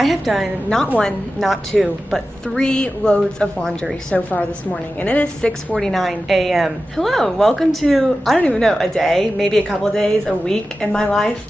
I have done not one, not two, but 3 loads of laundry so far this morning, and it is 6:49 a.m. Hello, welcome to, I don't even know, a day, maybe a couple of days, a week in my life.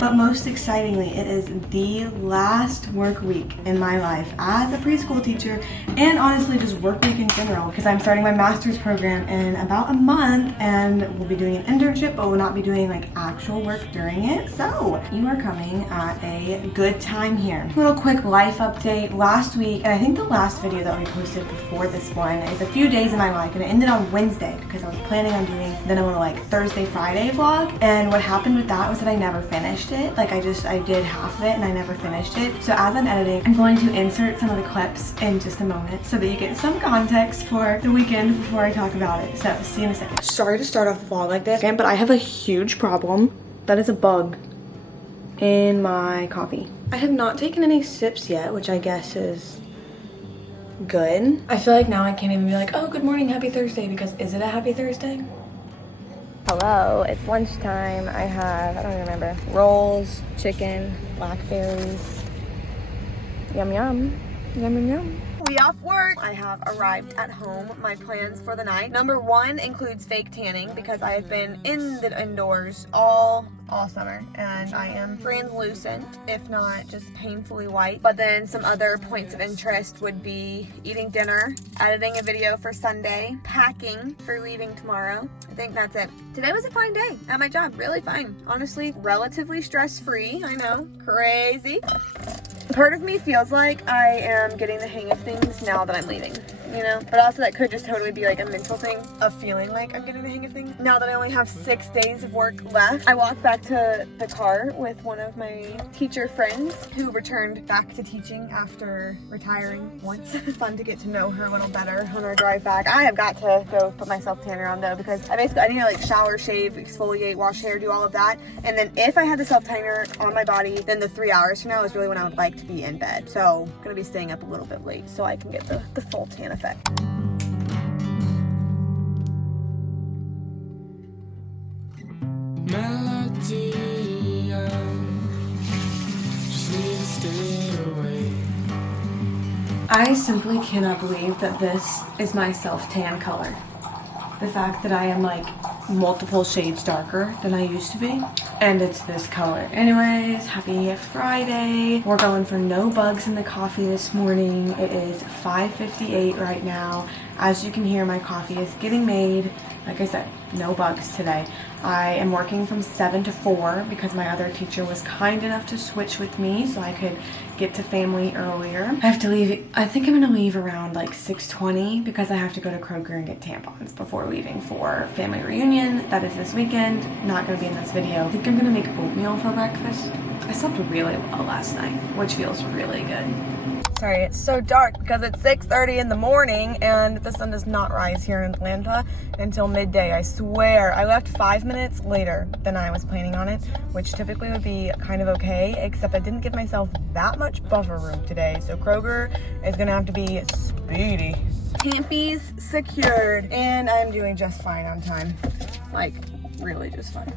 But most excitingly, it is the last work week in my life as a preschool teacher, and honestly just work week in general, because I'm starting my master's program in about a month, and we'll be doing an internship, but we'll not be doing like actual work during it. So you are coming at a good time here. Little quick life update. Last week, and I think the last video that we posted before this one is a few days in my life, and it ended on Wednesday because I was planning on doing then a little like Thursday, Friday vlog. And what happened with that was that I never finished it. Like I did half of it and I never finished it. So as I'm editing, I'm going to insert some of the clips in just a moment so that you get some context for the weekend before I talk about it. So see you in a second. Sorry to start off the vlog like this, but I have a huge problem. That is a bug in my coffee. I have not taken any sips yet, which I guess is good. I feel like now I can't even be like, oh, good morning, happy Thursday, because is it a happy Thursday? Hello, it's lunchtime. I have, I don't even remember, rolls, chicken, blackberries. Yum, yum. Yum, yum, yum. We off work. I have arrived at home. My plans for the night. Number 1 includes fake tanning because I have been in the indoors all summer and I am translucent, if not just painfully white. But then some other points of interest would be eating dinner, editing a video for Sunday, packing for leaving tomorrow. I think that's it. Today was a fine day at my job. Really fine. Honestly, relatively stress-free. I know, crazy. Part of me feels like I am getting the hang of things now that I'm leaving, you know? But also that could just totally be like a mental thing of feeling like I'm getting the hang of things. Now that I only have 6 days of work left, I walked back to the car with one of my teacher friends who returned back to teaching after retiring once. Fun to get to know her a little better on our drive back. I have got to go put my self-tanner on though, because I need to like shower, shave, exfoliate, wash hair, do all of that. And then if I had the self-tanner on my body, then the 3 hours from now is really when I would like to be in bed. So I'm gonna be staying up a little bit late so I can get the full tan effect. Melody, just need to stay away. I simply cannot believe that this is my self-tan color. The fact that I am like multiple shades darker than I used to be, and it's this color. Anyways, happy Friday. We're going for no bugs in the coffee this morning. It is 5:58 right now. As you can hear, my coffee is getting made. Like I said, no bugs today. I am working from 7 to 4 because my other teacher was kind enough to switch with me so I could get to family earlier. I have to leave, I think I'm gonna leave around like 6:20 because I have to go to Kroger and get tampons before leaving for family reunion. That is this weekend, not gonna be in this video. I think I'm gonna make oatmeal for breakfast. I slept really well last night, which feels really good. Sorry, it's so dark because it's 6:30 in the morning and the sun does not rise here in Atlanta until midday. I swear. I left 5 minutes later than I was planning on it, which typically would be kind of okay, except I didn't give myself that much buffer room today. So Kroger is gonna have to be speedy. Tampies secured, and I'm doing just fine on time. Like, really just fine.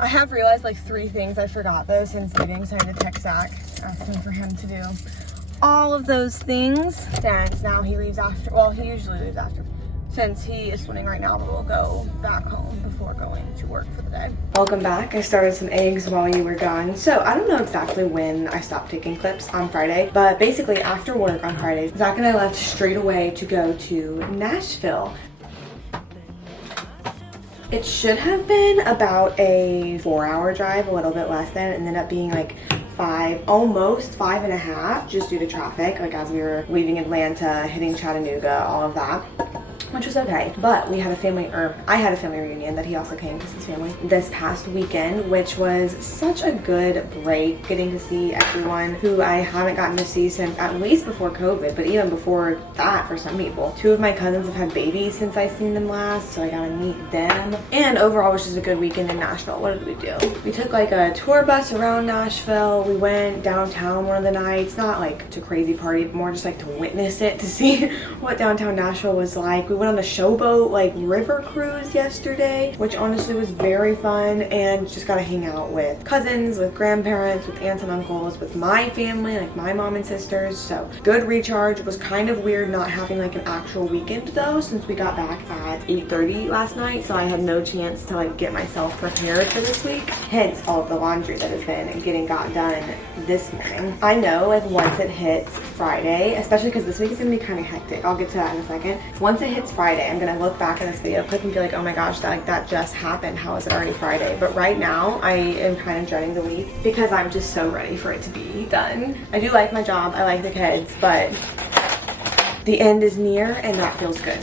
I have realized like 3 things I forgot though since leaving, so I had to text Zach asking for him to do all of those things. Since now he leaves after, well, he usually leaves after. Since he is swimming right now, but we'll go back home before going to work for the day. Welcome back. I started some eggs while you were gone. So I don't know exactly when I stopped taking clips on Friday, but basically after work on Fridays, Zach and I left straight away to go to Nashville. It should have been about a 4-hour drive, a little bit less than. It ended up being like almost 5.5, just due to traffic, like as we were leaving Atlanta, hitting Chattanooga, all of that, which was okay. But we had I had a family reunion that he also came to see his family this past weekend, which was such a good break, getting to see everyone who I haven't gotten to see since at least before COVID, but even before that for some people. 2 of my cousins have had babies since I've seen them last, so I got to meet them. And overall, it was just a good weekend in Nashville. What did we do? We took like a tour bus around Nashville. We went downtown one of the nights, not like to crazy party, but more just like to witness it, to see what downtown Nashville was like. We went on a showboat like river cruise yesterday, which honestly was very fun, and just got to hang out with cousins, with grandparents, with aunts and uncles, with my family, like my mom and sisters. So good recharge. Was kind of weird not having like an actual weekend though, since we got back at 8:30 last night, so I had no chance to like get myself prepared for this week, hence all of the laundry that has been getting got done this morning. I know like once it hits Friday, especially because this week is gonna be kind of hectic, I'll get to that in a second. Once it hits Friday, I'm gonna look back at this video clip and be like, oh my gosh, that just happened, how is it already Friday? But right now I am kind of dreading the week because I'm just so ready for it to be done. I do like my job, I like the kids, but the end is near and that feels good.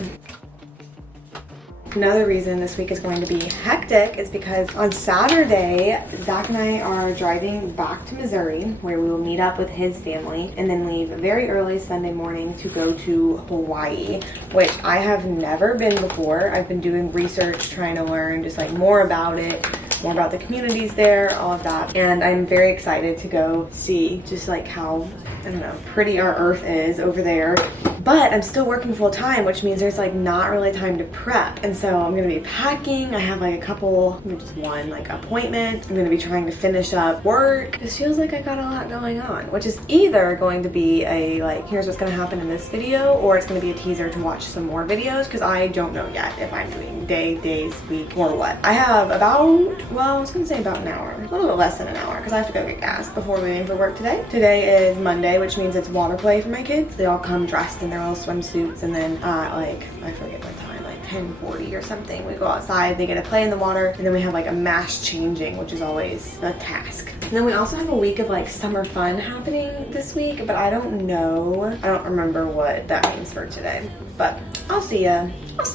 Another reason this week is going to be hectic is because on Saturday, Zach and I are driving back to Missouri, where we will meet up with his family and then leave very early Sunday morning to go to Hawaii, which I have never been before. I've been doing research, trying to learn just like more about it, more about the communities there, all of that. And I'm very excited to go see just like how, I don't know, pretty our earth is over there. But I'm still working full time, which means there's like not really time to prep. And so I'm gonna be packing. I have like a couple, just one like appointment. I'm gonna be trying to finish up work. This feels like I got a lot going on, which is either going to be a like, here's what's gonna happen in this video, or it's gonna be a teaser to watch some more videos, because I don't know yet if I'm doing days, week, or what. I have about, well, I was gonna say about an hour, a little bit less than an hour, because I have to go get gas before leaving for work today. Today is Monday, which means it's water play for my kids. They all come dressed in their little swimsuits, and then like, I forget what time, like 10:40 or something, we go outside, they get to play in the water, and then we have like a mass changing, which is always a task. And then we also have a week of like summer fun happening this week, but I don't remember what that means for today, but I'll see ya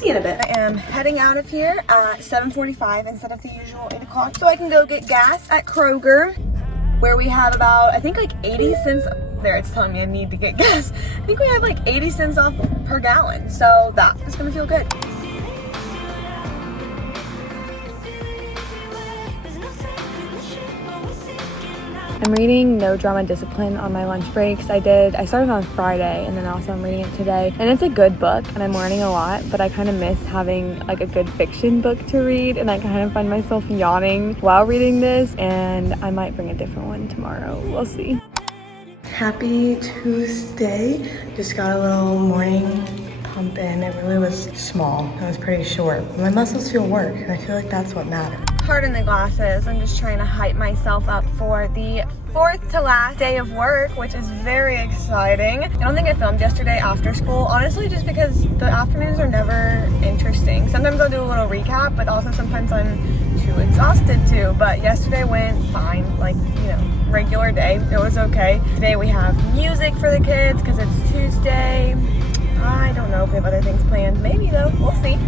in a bit. I am heading out of here at 7:45 instead of the usual 8 o'clock, so I can go get gas at Kroger, where we have about, I think like 80 cents, there it's telling me I need to get gas. I think we have like 80 cents off per gallon, so that is gonna feel good. I'm reading No Drama Discipline on my lunch breaks. I started on Friday, and then also I'm reading it today. And it's a good book, and I'm learning a lot, but I kind of miss having like a good fiction book to read, and I kind of find myself yawning while reading this, and I might bring a different one tomorrow. We'll see. Happy Tuesday. Just got a little morning pump in. It really was small. It was pretty short. My muscles feel work, and I feel like that's what matters. Pardon the glasses. I'm just trying to hype myself up for the 4th to last day of work, which is very exciting. I don't think I filmed yesterday after school, honestly, just because the afternoons are never interesting. Sometimes I'll do a little recap, but also sometimes I'm too exhausted to. But yesterday went fine, like, you know, regular day. It was okay. Today we have music for the kids because it's Tuesday. I don't know if we have other things planned. Maybe though, we'll see.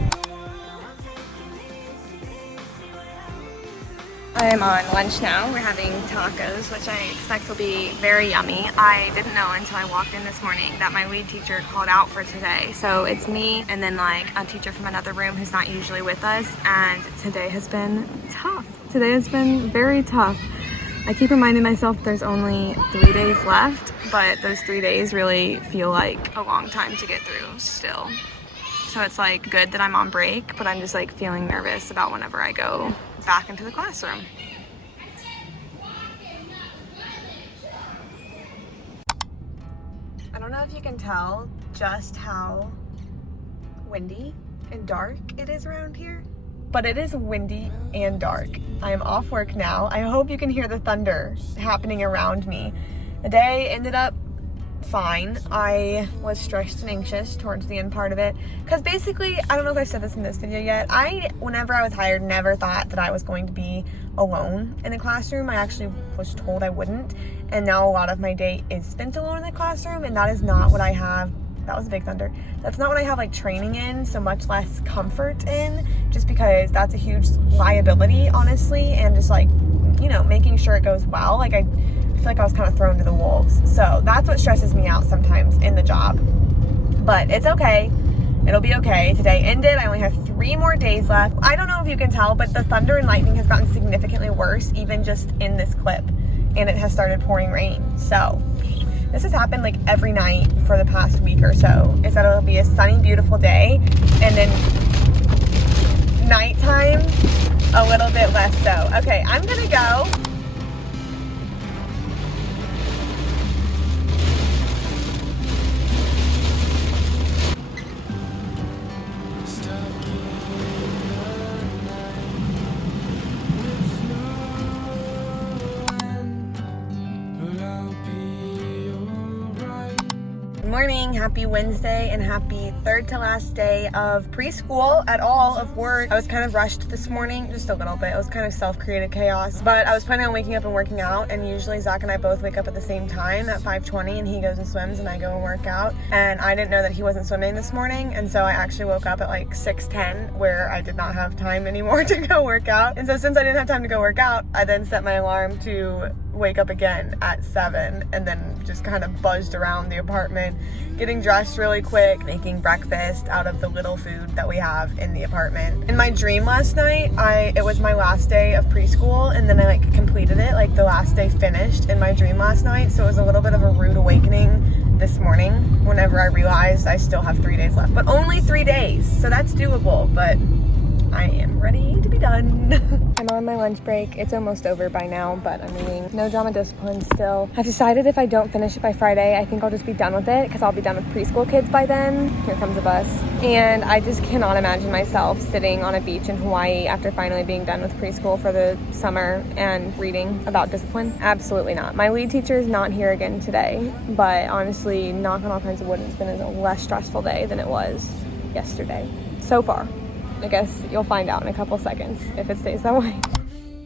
I am on lunch now. We're having tacos, which I expect will be very yummy. I didn't know until I walked in this morning that my lead teacher called out for today. So it's me and then like a teacher from another room who's not usually with us. And today has been tough. Today has been very tough. I keep reminding myself there's only 3 days left, but those 3 days really feel like a long time to get through still. So it's like good that I'm on break, but I'm just like feeling nervous about whenever I go back into the classroom. I don't know if you can tell just how windy and dark it is around here, but it is windy and dark. I am off work now. I hope you can hear the thunder happening around me. The day ended up fine. I was stressed and anxious towards the end part of it because basically, I don't know if I've said this in this video yet, whenever I was hired, never thought that I was going to be alone in the classroom. I actually was told I wouldn't, and now a lot of my day is spent alone in the classroom, and that is not what I have. That was a big thunder. That's not what I have like training in, so much less comfort in, just because that's a huge liability, honestly, and just like, you know, making sure it goes well. Like I feel like I was kind of thrown to the wolves. So that's what stresses me out sometimes in the job. But it's okay. It'll be okay. Today ended. I only have 3 more days left. I don't know if you can tell, but the thunder and lightning has gotten significantly worse, even just in this clip. And it has started pouring rain. So This has happened like every night for the past week or so, is that it'll be a sunny, beautiful day, and then nighttime, a little bit less so. Okay, I'm gonna go. Good morning, happy Wednesday, and happy third to last day of preschool at all of work. I was kind of rushed this morning, just a little bit. It was kind of self-created chaos, but I was planning on waking up and working out, and usually Zach and I both wake up at the same time at 5:20, and he goes and swims and I go and work out, and I didn't know that he wasn't swimming this morning, and so I actually woke up at like 6:10 where I did not have time anymore to go work out. And so since I didn't have time to go work out, I then set my alarm to wake up again at 7, and then just kind of buzzed around the apartment, getting dressed really quick, making breakfast out of the little food that we have in the apartment. In my dream last night, it was my last day of preschool, and then I like completed it, like the last day finished in my dream last night, so it was a little bit of a rude awakening this morning whenever I realized I still have 3 days left, but only 3 days, so that's doable, but I am ready to be done. I'm on my lunch break. It's almost over by now, but I'm eating no drama discipline still. I've decided if I don't finish it by Friday, I think I'll just be done with it because I'll be done with preschool kids by then. Here comes a bus. And I just cannot imagine myself sitting on a beach in Hawaii after finally being done with preschool for the summer and reading about discipline. Absolutely not. My lead teacher is not here again today, but honestly, knock on all kinds of wood, it's been a less stressful day than it was yesterday. So far. I guess you'll find out in a couple seconds if it stays that way.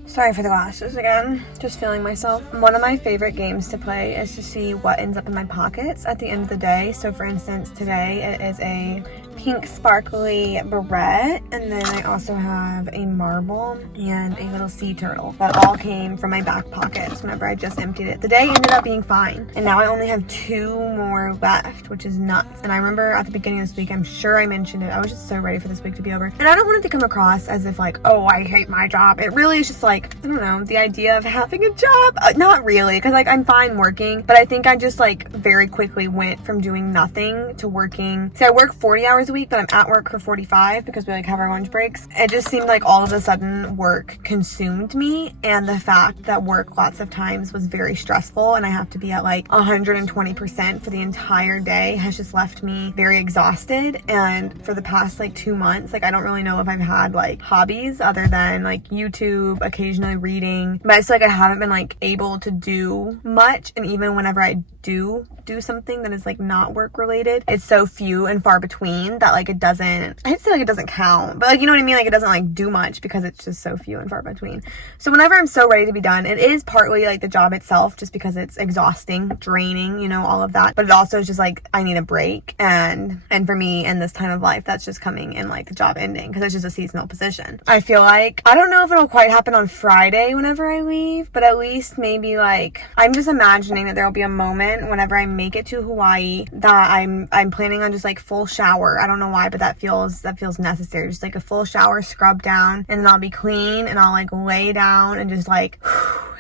Sorry for the glasses again, just feeling myself. One of my favorite games to play is to see what ends up in my pockets at the end of the day. So for instance, today it is a pink sparkly barrette, and then I also have a marble and a little sea turtle that all came from my back pockets whenever I just emptied it. The day ended up being fine, and now I only have 2 more left, which is nuts. And I remember at the beginning of this week, I'm sure I mentioned it, I was just so ready for this week to be over. And I don't want it to come across as if like, oh, I hate my job. It really is just like, I don't know, the idea of having a job. Not really, because like I'm fine working, but I think I just like very quickly went from doing nothing to working. See, I work 40 hours a week, but I'm at work for 45 because we like have our lunch breaks. It just seemed like all of a sudden work consumed me, and the fact that work lots of times was very stressful and I have to be at like 120% for the entire day has just left me very exhausted. And for the past like 2 months, like I don't really know if I've had like hobbies other than like YouTube, occasionally reading, but it's like I haven't been like able to do much. And even whenever I do something that is like not work related, it's so few and far between that like it doesn't, I'd say like it doesn't count, but like, you know what I mean? Like it doesn't like do much because it's just so few and far between. So whenever I'm so ready to be done, it is partly like the job itself, just because it's exhausting, draining, you know, all of that. But it also is just like, I need a break. And for me in this time of life, that's just coming in like the job ending, because it's just a seasonal position. I feel like, I don't know if it'll quite happen on Friday whenever I leave, but at least maybe like, I'm just imagining that there'll be a moment whenever I make it to Hawaii that I'm planning on just like full shower. I don't know why, but that feels necessary. Just like a full shower, scrub down, and then I'll be clean and I'll like lay down and just like,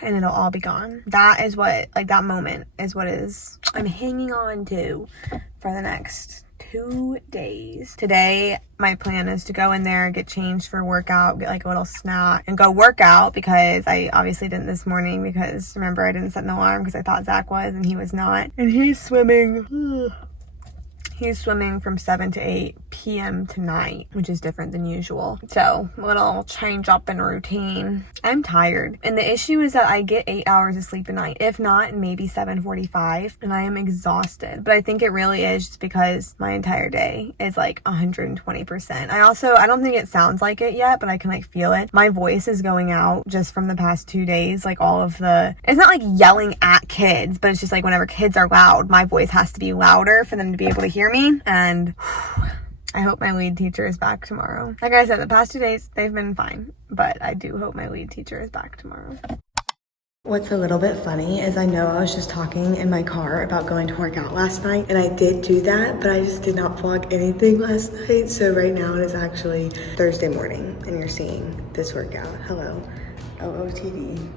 and it'll all be gone. That is what, like that moment is what I'm hanging on to for the next 2 days. Today, my plan is to go in there, get changed for workout, get like a little snack, and go work out, because I obviously didn't this morning, because remember I didn't set an alarm because I thought Zach was and he was not. And he's swimming. He's swimming from 7 to 8 p.m. tonight, which is different than usual. So a little change up in routine. I'm tired. And the issue is that I get 8 hours of sleep a night. If not, maybe 7:45. And I am exhausted. But I think it really is just because my entire day is like 120%. I don't think it sounds like it yet, but I can like feel it. My voice is going out just from the past 2 days. Like it's not like yelling at kids, but it's just like whenever kids are loud, my voice has to be louder for them to be able to hear me. And I hope my lead teacher is back tomorrow. Like I said, the past 2 days, they've been fine, but I do hope my lead teacher is back tomorrow. What's a little bit funny is I know I was just talking in my car about going to work out last night, and I did do that, but I just did not vlog anything last night. So right now it is actually Thursday morning and you're seeing this workout. Hello, OOTD.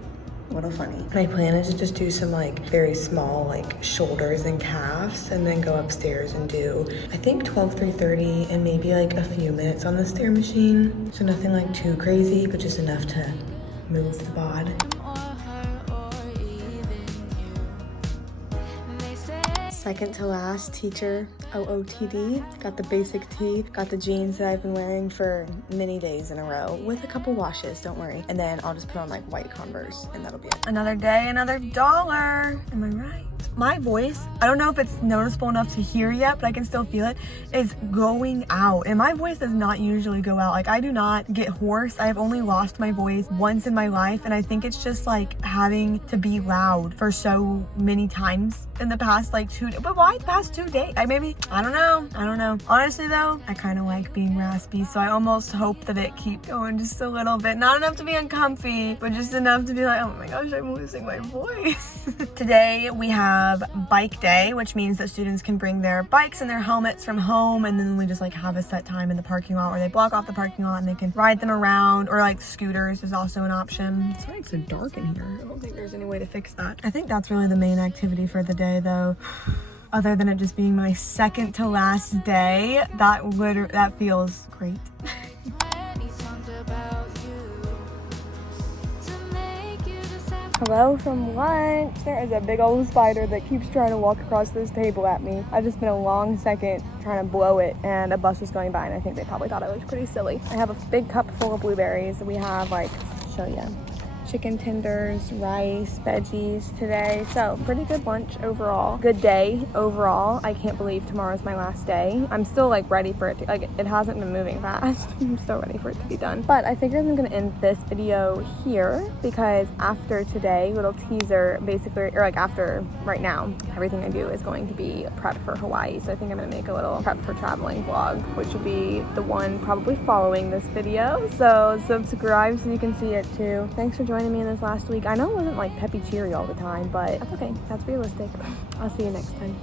A little funny. My plan is to just do some like very small like shoulders and calves and then go upstairs and do I think 12 330 and maybe like a few minutes on the stair machine. So nothing like too crazy, but just enough to move the bod. Second to last teacher OOTD. Got the basic tee, got the jeans that I've been wearing for many days in a row with a couple washes, don't worry. And then I'll just put on like white Converse and that'll be it. Another day, another dollar. Am I right? My voice, I don't know if it's noticeable enough to hear yet, but I can still feel it, is going out. And my voice does not usually go out. Like I do not get hoarse. I've only lost my voice once in my life. And I think it's just like having to be loud for so many times in the past like 2 days. But why the past 2 days? I don't know. Honestly though, I kind of like being raspy. So I almost hope that it keeps going just a little bit. Not enough to be uncomfy, but just enough to be like, oh my gosh, I'm losing my voice. Today we have bike day, which means that students can bring their bikes and their helmets from home, and then we just like have a set time in the parking lot where they block off the parking lot and they can ride them around, or like scooters is also an option. Sorry it's so dark in here. I don't think there's any way to fix that. I think that's really the main activity for the day though. Other than it just being my second to last day, that feels great. Hello from lunch. There is a big old spider that keeps trying to walk across this table at me. I just spent a long second trying to blow it and a bus was going by and I think they probably thought I was pretty silly. I have a big cup full of blueberries. We have like, show you, chicken tenders, rice, veggies today. So pretty good lunch overall. Good day overall. I can't believe tomorrow's my last day. I'm still like ready for it to, like it hasn't been moving fast. I'm so ready for it to be done. But I figured I'm gonna end this video here because after today, little teaser basically, or like after right now, everything I do is going to be prep for Hawaii. So I think I'm gonna make a little prep for traveling vlog, which will be the one probably following this video. So subscribe so you can see it too. Thanks for joining me in this last week. I know it wasn't like peppy cheery all the time, but that's okay. That's realistic. I'll see you next time.